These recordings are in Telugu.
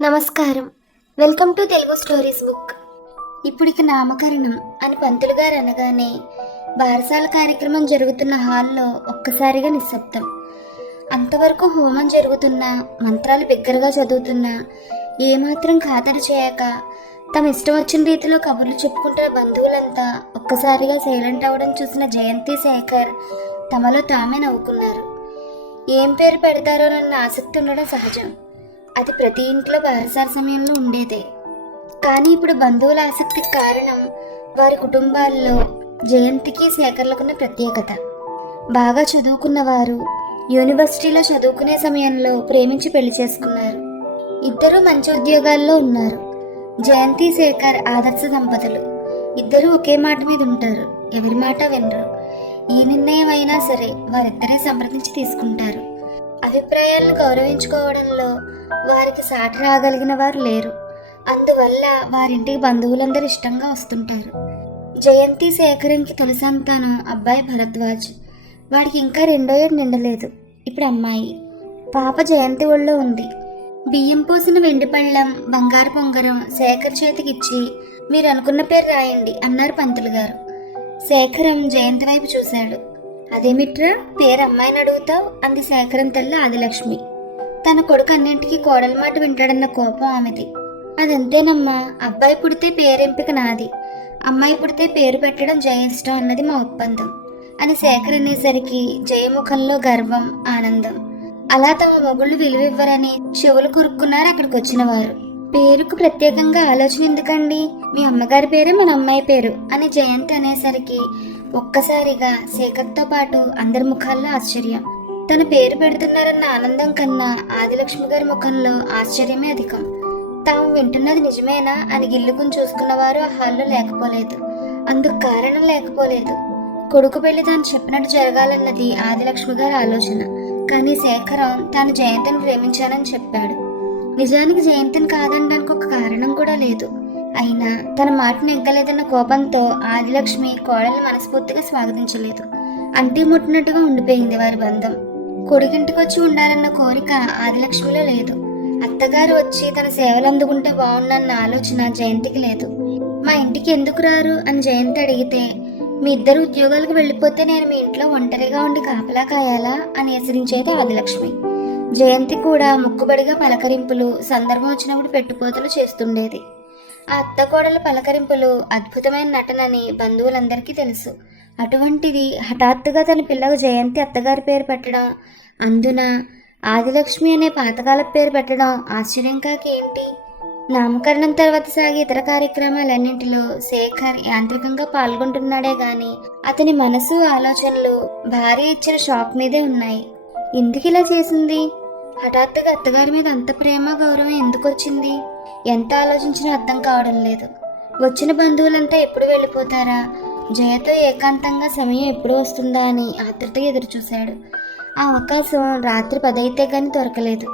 నమస్కారం. Welcome to Telugu stories book. ఇప్పుడిక నామకరణం అని పంతులు గారు అనగానే బారసాల కార్యక్రమం జరుగుతున్న హాల్లో ఒక్కసారిగా నిశ్శబ్దం. అంతవరకు హోమం జరుగుతున్నా, మంత్రాలు బిగ్గరగా చదువుతున్నా, ఏమాత్రం ఖాతరు చేయక తమ ఇష్టం వచ్చిన రీతిలో కబుర్లు చెప్పుకుంటున్న బంధువులంతా ఒక్కసారిగా సైలెంట్ అవ్వడం చూసిన జయంతి, శేఖర్ తమలో తామే నవ్వుకున్నారు. ఏం పేరు పెడతారోనన్న ఆసక్తి ఉండడం సహజం. అది ప్రతి ఇంట్లో బారసాల సమయంలో ఉండేదే. కానీ ఇప్పుడు బంధువుల ఆసక్తికి కారణం వారి కుటుంబాల్లో జయంతికి, శేఖర్లకున్న ప్రత్యేకత. బాగా చదువుకున్న వారు యూనివర్సిటీలో చదువుకునే సమయంలో ప్రేమించి పెళ్లి చేసుకున్నారు. ఇద్దరూ మంచి ఉద్యోగాల్లో ఉన్నారు. జయంతి, శేఖర్ ఆదర్శ దంపతులు. ఇద్దరూ ఒకే మాట మీద ఉంటారు, ఎవరి మాట వినరు. ఏ నిర్ణయం అయినా సరే వారిద్దరే సంప్రదించి తీసుకుంటారు. అభిప్రాయాలను గౌరవించుకోవడంలో వారికి సాటి రాగలిగిన వారు లేరు. అందువల్ల వారింటికి బంధువులందరూ ఇష్టంగా వస్తుంటారు. జయంతి, శేఖరంకి తొలి సంతానం అబ్బాయి భరద్వాజ్. వాడికి ఇంకా 2వ ఏడు నిండలేదు. ఇప్పుడు అమ్మాయి పాప జయంతి ఒళ్ళో ఉంది. బియ్యం పోసిన వెండి పళ్ళెం, బంగారు పొంగరం శేఖర్ చేతికిచ్చి మీరు అనుకున్న పేరు రాయండి అన్నారు పంతులు గారు. శేఖరం జయంతి వైపు చూశాడు. అదేమిట్రా పేరు అమ్మాయిని అడుగుతావు అంది శేఖరం తల్లి ఆదిలక్ష్మి. తన కొడుకు అన్నింటికి కోడల మాట వింటాడన్న కోపం ఆమెది. అదంతేనమ్మా, అబ్బాయి పుడితే పేరెంపిక నాది, అమ్మాయి పుడితే పేరు పెట్టడం జయ ఇష్టం అన్నది మా ఒప్పందం అని శేఖర్ అనేసరికి జయముఖంలో గర్వం, ఆనందం. అలా తమ మొగుళ్ళు విలువివ్వరని చెవులు కురుక్కున్నారు అక్కడికి వచ్చిన వారు. పేరుకు ప్రత్యేకంగా ఆలోచన ఎందుకండి, మీ అమ్మగారి పేరు మన అమ్మాయి పేరు అని జయంతి అనేసరికి ఒక్కసారిగా శేఖర్తో పాటు అందరి ముఖాల్లో ఆశ్చర్యం. తన పేరు పెడుతున్నారన్న ఆనందం కన్నా ఆదిలక్ష్మి గారి ముఖంలో ఆశ్చర్యమే అధికం. తాము వింటున్నది నిజమేనా అని గిల్లుకుని చూసుకున్నవారు ఆ హాల్లో లేకపోలేదు. అందుకు కారణం లేకపోలేదు. కొడుకు పెళ్లి తాను చెప్పినట్టు జరగాలన్నది ఆదిలక్ష్మి గారి ఆలోచన. కానీ శేఖరం తాను జయంతిని ప్రేమించానని చెప్పాడు. నిజానికి జయంతిని కాదనడానికి ఒక కారణం కూడా లేదు. అయినా తన మాట నెగ్గలేదన్న కోపంతో ఆదిలక్ష్మి కోడల్ని మనస్ఫూర్తిగా స్వాగతించలేదు. అంటీ ముట్టినట్టుగా ఉండిపోయింది వారి బంధం. కొడుకింటికి వచ్చి ఉండాలన్న కోరిక ఆదిలక్ష్మిలో లేదు. అత్తగారు వచ్చి తన సేవలు అందుకుంటే బాగుండన్న ఆలోచన జయంతికి లేదు. మా ఇంటికి ఎందుకు రారు అని జయంతి అడిగితే, మీ ఇద్దరు ఉద్యోగాలకు వెళ్ళిపోతే నేను మీ ఇంట్లో ఒంటరిగా ఉండి కాపలా కాయాలా అని హెచ్చరించేది ఆదిలక్ష్మి. జయంతి కూడా ముక్కుబడిగా పలకరింపులు సందర్భం వచ్చినప్పుడు పెట్టుపోతలు చేస్తుండేది. ఆ అత్తకోడల పలకరింపులు అద్భుతమైన నటనని బంధువులందరికీ తెలుసు. అటువంటిది హఠాత్తుగా తన పిల్లకు జయంతి అత్తగారి పేరు పెట్టడం, అందున ఆదిలక్ష్మి అనే పాతకాల పేరు పెట్టడం ఆశ్చర్యం కాకేంటి. నామకరణం తర్వాత సాగే ఇతర కార్యక్రమాలన్నింటిలో శేఖర్ యాంత్రికంగా పాల్గొంటున్నాడే గాని అతని మనసు, ఆలోచనలు భార్య ఇచ్చిన షాక్ మీదే ఉన్నాయి. ఎందుకు ఇలా చేసింది? హఠాత్తుగా అత్తగారి మీద అంత ప్రేమ, గౌరవం ఎందుకు వచ్చింది? ఎంత ఆలోచించినా అర్థం కావడం లేదు. వచ్చిన బంధువులంతా ఎప్పుడు వెళ్ళిపోతారా, జయతో ఏకాంతంగా సమయం ఎప్పుడు వస్తుందా అని ఆతృతగా ఎదురు చూశాడు. ఆ అవకాశం రాత్రి 10 అయితే గాని దొరకలేదు.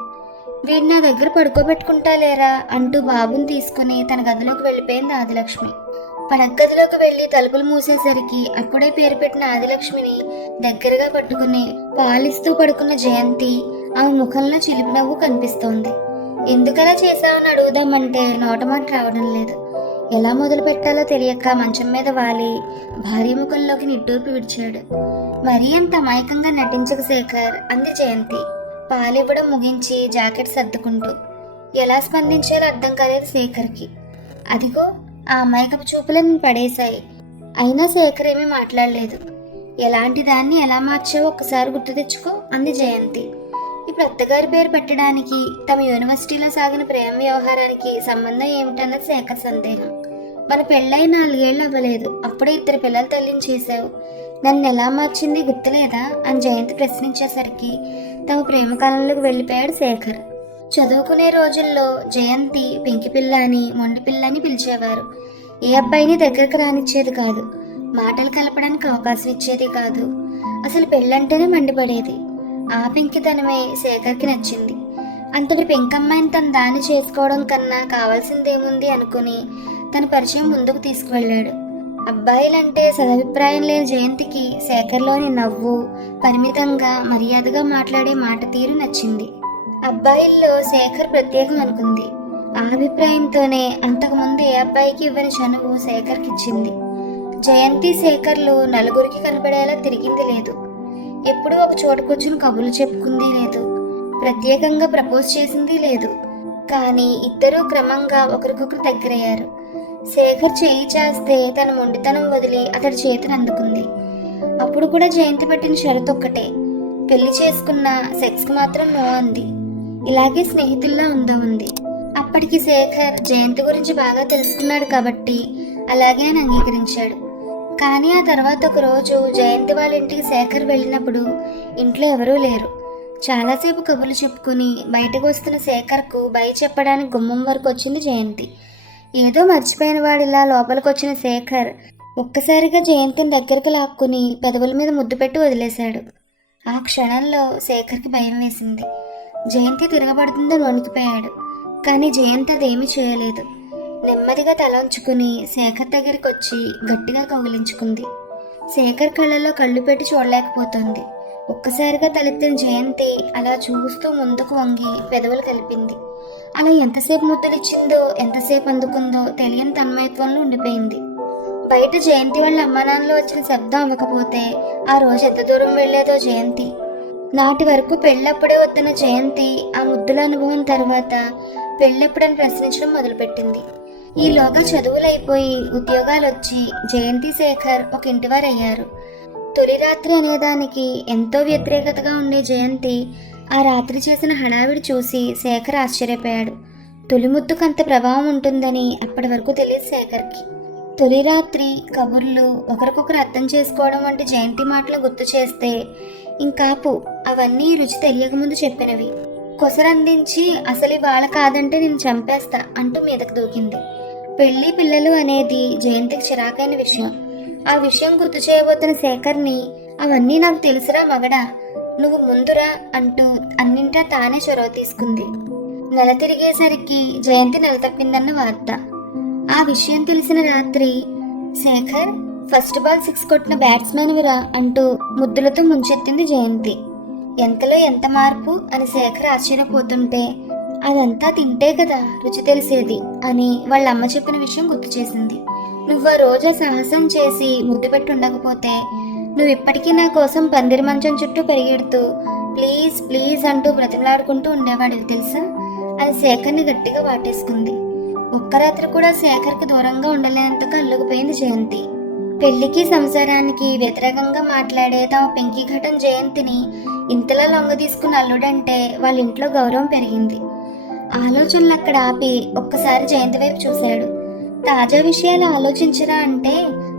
వీడు నా దగ్గర పడుకోబెట్టుకుంటా లేరా అంటూ బాబుని తీసుకుని తన గదిలోకి వెళ్ళిపోయింది ఆదిలక్ష్మి. పడగదిలోకి వెళ్లి తలుపులు మూసేసరికి అప్పుడే పేరు పెట్టిన ఆదిలక్ష్మిని దగ్గరగా పట్టుకుని పాలిస్తూ పడుకున్న జయంతి ఆమె ముఖంలో చిలిపి నవ్వు కనిపిస్తోంది. ఎందుకలా చేశావని అడుగుదామంటే నోటమాట రావడం లేదు. ఎలా మొదలు పెట్టాలో తెలియక మంచం మీద వాలి భార్య ముఖంలోకి నిట్టూర్పు విడిచాడు. మరీ అంత అమాయకంగా నటించక శేఖర్ అంది జయంతి పాలివ్వడం ముగించి జాకెట్ సర్దుకుంటూ. ఎలా స్పందించాలో అర్థం కాలేదు శేఖర్కి. అదిగో ఆ అమాయకపు చూపులను పడేశాయి. అయినా శేఖర్ ఏమీ మాట్లాడలేదు. ఎలాంటి దాన్ని ఎలా మార్చావో ఒక్కసారి గుర్తు తెచ్చుకో అంది జయంతి. ఇప్పుడు అత్తగారి పేరు పెట్టడానికి తమ యూనివర్సిటీలో సాగిన ప్రేమ వ్యవహారానికి సంబంధం ఏమిటన్నది శేఖర్ సందేహం. మన పెళ్ళై 4 ఏళ్ళు అవ్వలేదు, అప్పుడే 2 పిల్లలు తల్లిని చేశావు, నన్ను ఎలా మార్చింది గుర్తులేదా అని జయంతి ప్రశ్నించేసరికి తమ ప్రేమ కాలంలోకి వెళ్ళిపోయాడు శేఖర్. చదువుకునే రోజుల్లో జయంతి పెంకి పిల్ల అని, మొండి పిల్ల అని పిలిచేవారు. ఏ అబ్బాయిని దగ్గరకు రానిచ్చేది కాదు, మాటలు కలపడానికి అవకాశం ఇచ్చేది కాదు. అసలు పెళ్ళంటేనే మండిపడేది. ఆ పెంకితనమే శేఖర్కి నచ్చింది. అంతటి పెంకమ్మాయిని తన దాన్ని చేసుకోవడం కన్నా కావాల్సిందేముంది అనుకుని తన పరిచయం ముందుకు తీసుకువెళ్ళాడు. అబ్బాయిలంటే సదభిప్రాయం లేని జయంతికి శేఖర్లోని నవ్వు, పరిమితంగా మర్యాదగా మాట్లాడే మాట తీరు నచ్చింది. అబ్బాయిల్లో శేఖర్ ప్రత్యేకం అనుకుంది. ఆ అభిప్రాయంతోనే అంతకుముందు ఏ అబ్బాయికి ఇవ్వని చనువు శేఖర్కి ఇచ్చింది. జయంతి శేఖర్లు నలుగురికి కనపడేలా తిరిగింది లేదు. ఎప్పుడూ ఒక చోట కూర్చుని కబుర్లు చెప్పుకుంది లేదు. ప్రత్యేకంగా ప్రపోజ్ చేసింది లేదు. కానీ ఇద్దరూ క్రమంగా ఒకరికొకరు దగ్గరయ్యారు. శేఖర్ చేయి చేస్తే తన మొండితనం వదిలి అతడి చేతిని అందుకుంది. అప్పుడు కూడా జయంతి పట్టిన షరతు ఒక్కటే, పెళ్లి చేసుకున్న సెక్స్కి మాత్రం నో అంది. ఇలాగే స్నేహితుల్లా ఉందామంది. అప్పటికి శేఖర్ జయంతి గురించి బాగా తెలుసుకున్నాడు కాబట్టి అలాగే అని అంగీకరించాడు. కానీ ఆ తర్వాత ఒక రోజు జయంతి వాళ్ళ ఇంటికి శేఖర్ వెళ్ళినప్పుడు ఇంట్లో ఎవరూ లేరు. చాలాసేపు కబుర్లు చెప్పుకుని బయటకు వస్తున్న శేఖర్కు బై చెప్పడానికి గుమ్మం వరకు వచ్చింది జయంతి. ఏదో మర్చిపోయిన వాడిలా లోపలికి వచ్చిన శేఖర్ ఒక్కసారిగా జయంతిని దగ్గరకు లాక్కుని పెదవుల మీద ముద్దు పెట్టి వదిలేశాడు. ఆ క్షణంలో శేఖర్కి భయం వేసింది. జయంతి తిరగబడుతుందని వణికిపోయాడు. కానీ జయంతి అదేమీ చేయలేదు. నెమ్మదిగా తల ఉంచుకుని శేఖర్ దగ్గరికి వచ్చి గట్టిగా కౌగిలించుకుంది. శేఖర్ కళ్ళల్లో కళ్ళు పెట్టి చూడలేకపోతుంది. ఒక్కసారిగా తలెత్తిన జయంతి అలా చూస్తూ ముందుకు వంగి పెదవులు కలిపింది. అలా ఎంతసేపు ముద్దలిచ్చిందో ఎంతసేపు అందుకుందో తెలియని తన్మయత్వంలో ఉండిపోయింది. బయట జయంతి వాళ్ళ అమ్మానాన్నలో వచ్చిన శబ్దం అవ్వకపోతే ఆ రోజు ఎంత దూరం వెళ్లేదో జయంతి. నాటి వరకు పెళ్ళప్పుడే వస్తున్న జయంతి ఆ ముద్దుల అనుభవం తర్వాత పెళ్ళెప్పుడని ప్రశ్నించడం మొదలుపెట్టింది. ఈలోగా చదువులు అయిపోయి ఉద్యోగాలు వచ్చి జయంతి శేఖర్ ఒక ఇంటివారయ్యారు. తొలి రాత్రి అనేదానికి ఎంతో వ్యతిరేకతగా ఉండే జయంతి ఆ రాత్రి చేసిన హడావిడి చూసి శేఖర్ ఆశ్చర్యపోయాడు. తొలి ముద్దుకంత ప్రభావం ఉంటుందని అప్పటి వరకు తెలియదు శేఖర్కి. తొలి రాత్రి, కబుర్లు, ఒకరికొకరు అర్థం చేసుకోవడం వంటి జయంతి మాటలు గుర్తు చేస్తే ఇంకాపు, అవన్నీ రుచి తెలియకముందు చెప్పినవి. కొసరందించి అసలు వాళ్ళ కాదంటే నేను చంపేస్తా అంటూ మీదకు దూకింది. పెళ్లి పిల్లలు అనేది జయంతికి చిరాకైన విషయం. ఆ విషయం గుర్తు చేయబోతున్న శేఖర్ని అవన్నీ నాకు తెలుసురా మగడా, నువ్వు ముందురా అంటూ అన్నింటా తానే చొరవ తీసుకుంది. నెల తిరిగేసరికి జయంతి నెల తప్పిందన్న వార్త. ఆ విషయం తెలిసిన రాత్రి శేఖర్ ఫస్ట్ బాల్ 6 కొట్టిన బ్యాట్స్మెన్ విరా అంటూ ముద్దులతో ముంచెత్తింది జయంతి. ఎంతలో ఎంత మార్పు అని శేఖర్ ఆశ్చర్యపోతుంటే అదంతా తింటే కదా రుచి తెలిసేది అని వాళ్ళ అమ్మ చెప్పిన విషయం గుర్తు చేసింది. నువ్వు ఆ రోజు సాహసం చేసి ముద్దు పెట్టి ఉండకపోతే నువ్వు ఇప్పటికీ నా కోసం పందిరి మంచం చుట్టూ పరిగెడుతూ ప్లీజ్ ప్లీజ్ అంటూ బ్రతిమలాడుకుంటూ ఉండేవాడివి తెలుసా అని శేఖర్ని గట్టిగా వాటేసుకుంది. ఒక్క రాత్రి కూడా శేఖర్కి దూరంగా ఉండలేనంతగా అల్లుకుపోయింది జయంతి. పెళ్లికి సంసారానికి వ్యతిరేకంగా మాట్లాడే తమ పెంకి ఘటన జయంతిని ఇంతలా లొంగ తీసుకున్న అల్లుడంటే వాళ్ళ ఇంట్లో గౌరవం పెరిగింది. ఆలోచనలు అక్కడ ఆపి ఒక్కసారి జయంతి వైపు చూశాడు. తాజా విషయాలు ఆలోచించరా అంటే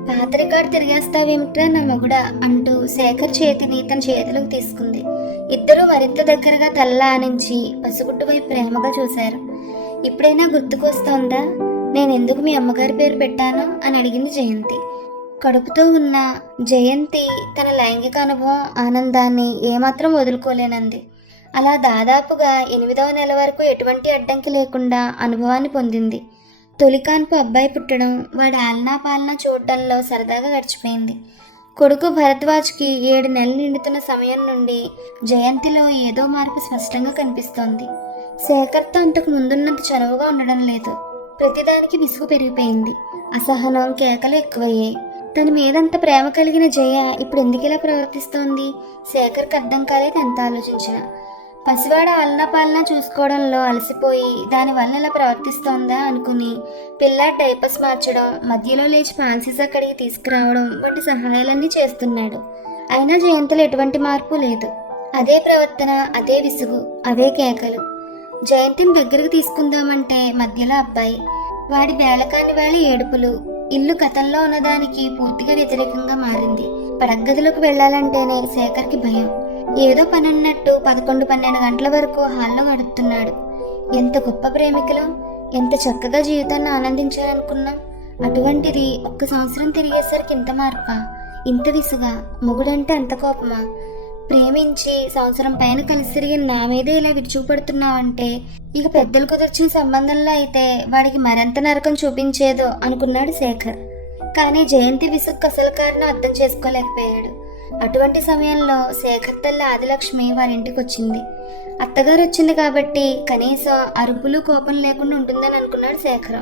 పాత రికార్డు తిరిగేస్తావేమిట్రా నా మొగుడా అంటూ శేఖర్ చేతిని తన చేతిలోకి తీసుకుంది. ఇద్దరూ మరింత దగ్గరగా తల్ల ఆనించి పసుగుడ్డు వైపు ప్రేమగా చూశారు. ఇప్పుడైనా గుర్తుకొస్తోందా నేను ఎందుకు మీ అమ్మగారి పేరు పెట్టాను అని అడిగింది జయంతి. కడుపుతో ఉన్న జయంతి తన లైంగిక అనుభవం ఆనందాన్ని ఏమాత్రం వదులుకోలేనంది. అలా దాదాపుగా 8వ నెల వరకు ఎటువంటి అడ్డంకి లేకుండా అనుభవాన్ని పొందింది. తొలికాన్పు అబ్బాయి పుట్టడం, వాడి ఆలనా పాలనా చూడడంలో సరదాగా గడిచిపోయింది. కొడుకు భరద్వాజ్కి 7 నెలలు నిండుతున్న సమయం నుండి జయంతిలో ఏదో మార్పు స్పష్టంగా కనిపిస్తోంది. శేఖర్తో అంతకు ముందున్నంత చనువుగా ఉండడం లేదు. ప్రతిదానికి విసుగు పెరిగిపోయింది. అసహనం, కేకలు ఎక్కువయ్యాయి. తన మీదంత ప్రేమ కలిగిన జయ ఇప్పుడు ఎందుకు ఇలా ప్రవర్తిస్తోంది? శేఖర్కి అర్థం కాలేదు ఎంత ఆలోచించినా. పసివాడ ఆలనా పాలనా చూసుకోవడంలో అలసిపోయి దానివల్ల ఇలా ప్రవర్తిస్తోందా అనుకుని పిల్ల డైపర్స్ మార్చడం, మధ్యలో లేచి పాన్సీస్ అక్కడికి తీసుకురావడం వంటి సహాయాలన్నీ చేస్తున్నాడు. అయినా జయంతిలో ఎటువంటి మార్పు లేదు. అదే ప్రవర్తన, అదే విసుగు, అదే కేకలు. జయంతిని దగ్గరికి తీసుకుందామంటే మధ్యలో అబ్బాయి, వాడి వేళకాని వేళ ఏడుపులు. ఇల్లు గతంలో ఉన్నదానికి పూర్తిగా వ్యతిరేకంగా మారింది. పడగదిలోకి వెళ్లాలంటేనే శేఖర్కి భయం. ఏదో పని అన్నట్టు 11-12 గంటల వరకు హాల్లో గడుపుతున్నాడు. ఎంత గొప్ప ప్రేమికులు, ఎంత చక్కగా జీవితాన్ని ఆనందించాలనుకున్నాం. అటువంటిది 1 సంవత్సరం తిరిగేసరికి ఇంత మార్పా, ఇంత విసుగా, మొగుడంటే అంత కోపమా? ప్రేమించి సంవత్సరం పైన కలిసి తిరిగి నా మీదే ఇలా విరుచుకుపడుతున్నావంటే ఇక పెద్దలు కుదిర్చిన సంబంధంలో అయితే వాడికి మరింత నరకం చూపించేదో అనుకున్నాడు శేఖర్. కానీ జయంతి విసుగు అసలు కారణం అర్థం చేసుకోలేకపోయాడు. అటువంటి సమయంలో శేఖర్ తల్లి ఆదిలక్ష్మి వారింటికి వచ్చింది. అత్తగారు వచ్చింది కాబట్టి కనీసం అరుపులు కోపం లేకుండా ఉంటుందని అనుకున్నాడు శేఖర్.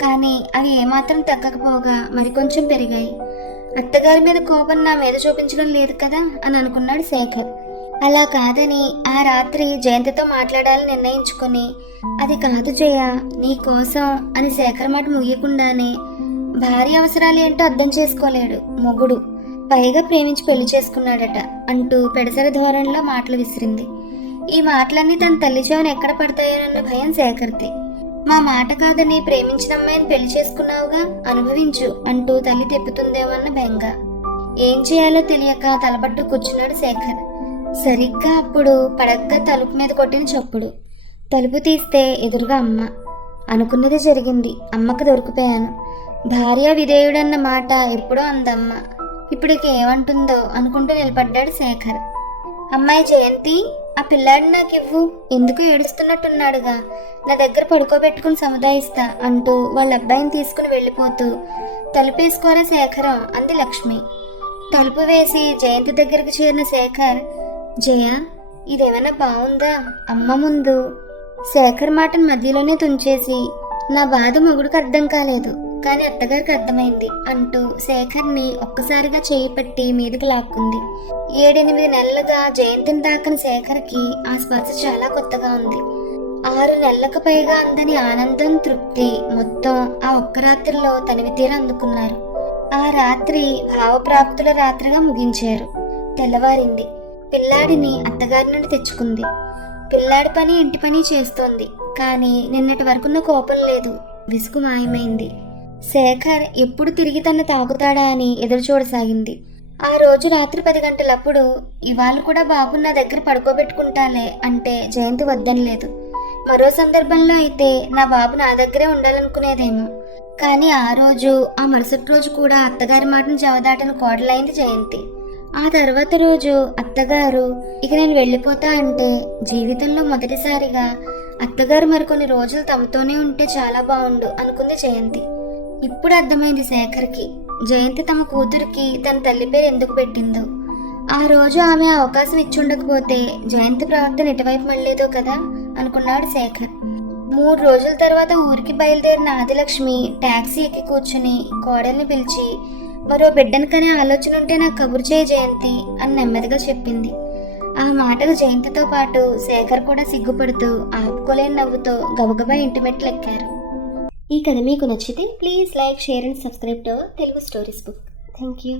కానీ అవి ఏమాత్రం తగ్గకపోగా మరికొంచెం పెరిగాయి. అత్తగారి మీద కోపం నా మీద చూపించడం లేదు కదా అని అనుకున్నాడు శేఖర్. అలా కాదని ఆ రాత్రి జయంతితో మాట్లాడాలని నిర్ణయించుకొని, అది కాదు జయ, నీ కోసం అని శేఖర్ మాట ముగియకుండానే భార్య అవసరాలు ఏంటో అర్థం చేసుకోలేడు మొగుడు, పైగా ప్రేమించి పెళ్లి చేసుకున్నాడట అంటూ పెడసరి ధోరణిలో మాటలు విసిరింది. ఈ మాటలన్నీ తన తల్లి చెవున ఎక్కడ పడతాయోనన్న భయం శేఖర్ది. మా మాట కాదని ప్రేమించిన అమ్మాయిని పెళ్లి చేసుకున్నావుగా, అనుభవించు అంటూ తల్లి తెప్పుతుందేమన్న బెంగ. ఏం చేయాలో తెలియక తలబట్టు కూర్చున్నాడు శేఖర్. సరిగ్గా అప్పుడు పడగ్గా తలుపు మీద కొట్టిన చప్పుడు. తలుపు తీస్తే ఎదురుగా అమ్మ. అనుకున్నది జరిగింది. అమ్మకు దొరికిపోయాను. భార్య విధేయుడన్న మాట ఎప్పుడో అందమ్మ. ఇప్పుడుకి ఏమంటుందో అనుకుంటూ నిలబడ్డాడు శేఖర్. అమ్మాయి జయంతి, ఆ పిల్లాడిని నాకివ్వు, ఎందుకు ఏడుస్తున్నట్టున్నాడుగా, నా దగ్గర పడుకోబెట్టుకుని సముదాయిస్తా అంటూ వాళ్ళ అబ్బాయిని తీసుకుని వెళ్ళిపోతూ, తలుపేసుకోరా శేఖరం అంది లక్ష్మి. తలుపు వేసి జయంతి దగ్గరకు చేరిన శేఖర్, జయ, ఇదేమైనా బాగుందా అమ్మ ముందు? శేఖర్ మాటను మధ్యలోనే తుంచేసి, నా బాధ మొగుడికి అర్థం కాలేదు, కానీ అత్తగారికి అర్థమైంది అంటూ శేఖర్ని ఒక్కసారిగా చేయి పట్టి మీదకి లాక్కుంది. 7-8 నెలలుగా జయంతిని తాకని శేఖర్కి ఆ స్పర్శ చాలా కొత్తగా ఉంది. 6 నెలలకు పైగా అందని ఆనందం, తృప్తి మొత్తం ఆ ఒక్క రాత్రిలో తనివి తీర అందుకున్నారు. ఆ రాత్రి భావప్రాప్తుల రాత్రిగా ముగించారు. తెల్లవారింది. పిల్లాడిని అత్తగారి నుండి తెచ్చుకుంది. పిల్లాడి పని ఇంటి పని చేస్తోంది. కానీ నిన్నటి వరకున్న కోపం లేదు, విసుగు మాయమైంది. శేఖర్ ఎప్పుడు తిరిగి తను తాకుతాడా అని ఎదురు చూడసాగింది. ఆ రోజు రాత్రి 10 గంటలప్పుడు, ఇవాళ కూడా బాబు నా దగ్గర పడుకోబెట్టుకుంటాలే అంటే జయంతి వద్దనలేదు. మరో సందర్భంలో అయితే నా బాబు నా దగ్గరే ఉండాలనుకునేదేమో. కానీ ఆ రోజు, ఆ మరుసటి రోజు కూడా అత్తగారి మాటను జవదాటను కోడలైంది జయంతి. ఆ తర్వాత రోజు అత్తగారు ఇక నేను వెళ్ళిపోతా అంటే జీవితంలో మొదటిసారిగా అత్తగారు మరికొన్ని రోజులు తమతోనే ఉంటే చాలా బాగుండు అనుకుంది జయంతి. ఇప్పుడు అర్థమైంది శేఖర్కి, జయంతి తమ కూతురికి తన తల్లి పేరు ఎందుకు పెట్టిందో. ఆ రోజు ఆమె అవకాశం ఇచ్చి ఉండకపోతే జయంతి ప్రవర్తన ఎటువైపు మళ్ళేదో కదా అనుకున్నాడు శేఖర్. 3 రోజుల తర్వాత ఊరికి బయలుదేరిన ఆదిలక్ష్మి టాక్సీ ఎక్కి కూర్చుని కోడల్ని పిలిచి, మరో బిడ్డను కనే ఆలోచన ఉంటే నాకు కబురు చేయి జయంతి అని నెమ్మదిగా చెప్పింది. ఆ మాటలు జయంతితో పాటు శేఖర్ కూడా సిగ్గుపడుతూ ఆపుకోలేని నవ్వుతో గబగబా ఇంటి మెట్లు ఎక్కారు. ఈ కథ మీకు నచ్చితే please like, share and subscribe to Telugu stories book. Thank you.